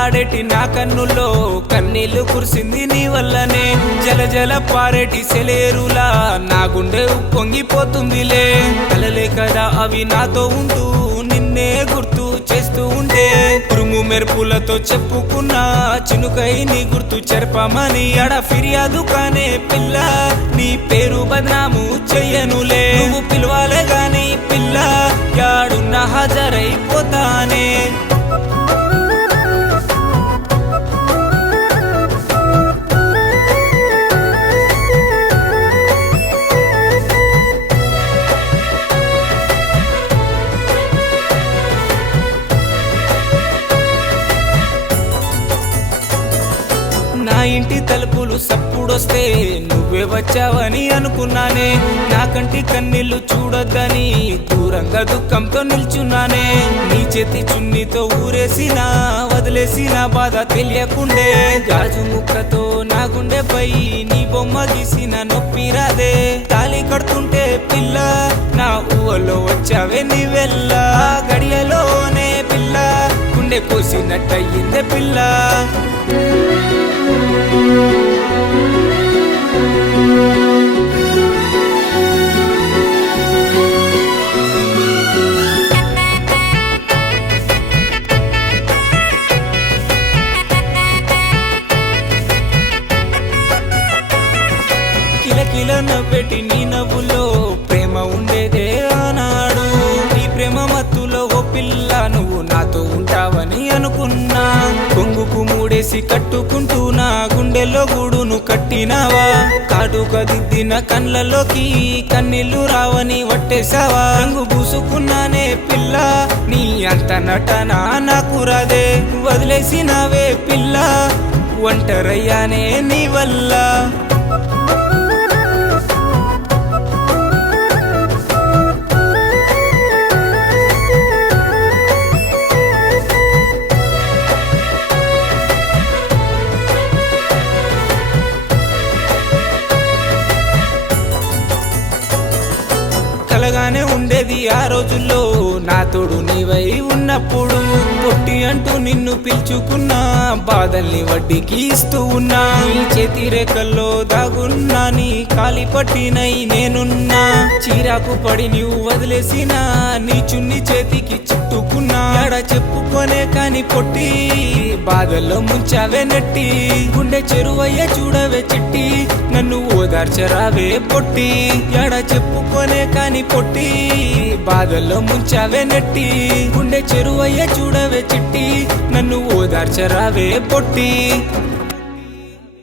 జలజలాడేటి నా కన్నుల్లో కన్నీళ్లు కురిసింది నీ వల్లనే జల జల పారేటి సెలేరులా నా గుండె పొంగిపోతుందిలే కలలే కదా అవి నాతో ఉంటూ నిన్నే గుర్తు చేస్తూ ఉంటే ఉరుము మెరుపులతో చెప్పుకున్న చినుకై నీ గుర్తు చెరపమని అడ ఫిర్యాదు కానే పిల్ల నీ పేరు బదనాము చెయ్యనులే నువ్వు పిలవాలే గాని పిల్ల యాడున్న హాజరైపోతానే నా ఇంటి తలుపులు సప్పుడొస్తే నువ్వే వచ్చావని అనుకున్నానే నా కంటి కన్నీళ్లు చూడొద్దని దూరంగా దుఃఖంతో నిల్చున్నానే నీ చేతి చున్నీతో ఊరేసిన వదిలేసిన బాధ తెలియకుండే గాజు ముక్కతో నా గుండెపై నీ బొమ్మ గీసిన నొప్పి రాదే తాళి కడుతుంటే పిల్ల నా ఊవలో వచ్చావే నీ వెళ్ళ గడియలోనే పిల్ల గుండె కోసినట్టయిందే పిల్ల కిలకిల నవ్వెటి నీ నవ్వులో ప్రేమ ఉండేదే ఆనాడు నీ ప్రేమ మత్తులో ఓ పిల్ల నువ్వు నాతో ఉంటావని అనుకున్నా కొంగుకు మూడేసి కట్టుకుంటూ నా గుండెల్లో గూడును కట్టినావా కాటుక దిద్దిన కళ్ళలోకి కన్నీళ్లు రావని వట్టేశావా రంగు పూసుకున్నానే పిల్ల నీ అంత నటన నాకు రాదే వదిలేసినావే పిల్ల ఒంటరయ్యానే నీ వల్ల కలగానే ఉండేది ఆ రోజుల్లో నా తోడు నీవై ఉన్నప్పుడు పొట్టి అంటూ నిన్ను పిలుచుకున్నా బాధల్ని వడ్డీకి ఇస్తూ ఉన్నా నీ చేతి రేఖల్లో దాగున్నా నీ కాలి పట్టినై నేనున్నా చీరాకు పడి నీవు వదిలేసిన నీ చున్ని చేతికి చుట్టుకున్నా ఎడ చెప్పుకోనే కాని పొట్టి బాధల్లో ముంచావే నెట్టి గుండె చెరువయ్య చూడవే చిట్టి నన్ను ఓదార్చరావే పొట్టి ఎడ చెప్పుకోనే కాని పొట్టి బాధల్లో ముంచావే నెట్టి గుండె చెరువయ్య చూడవే చిట్టి నన్ను ఓదార్చరావే పొట్టి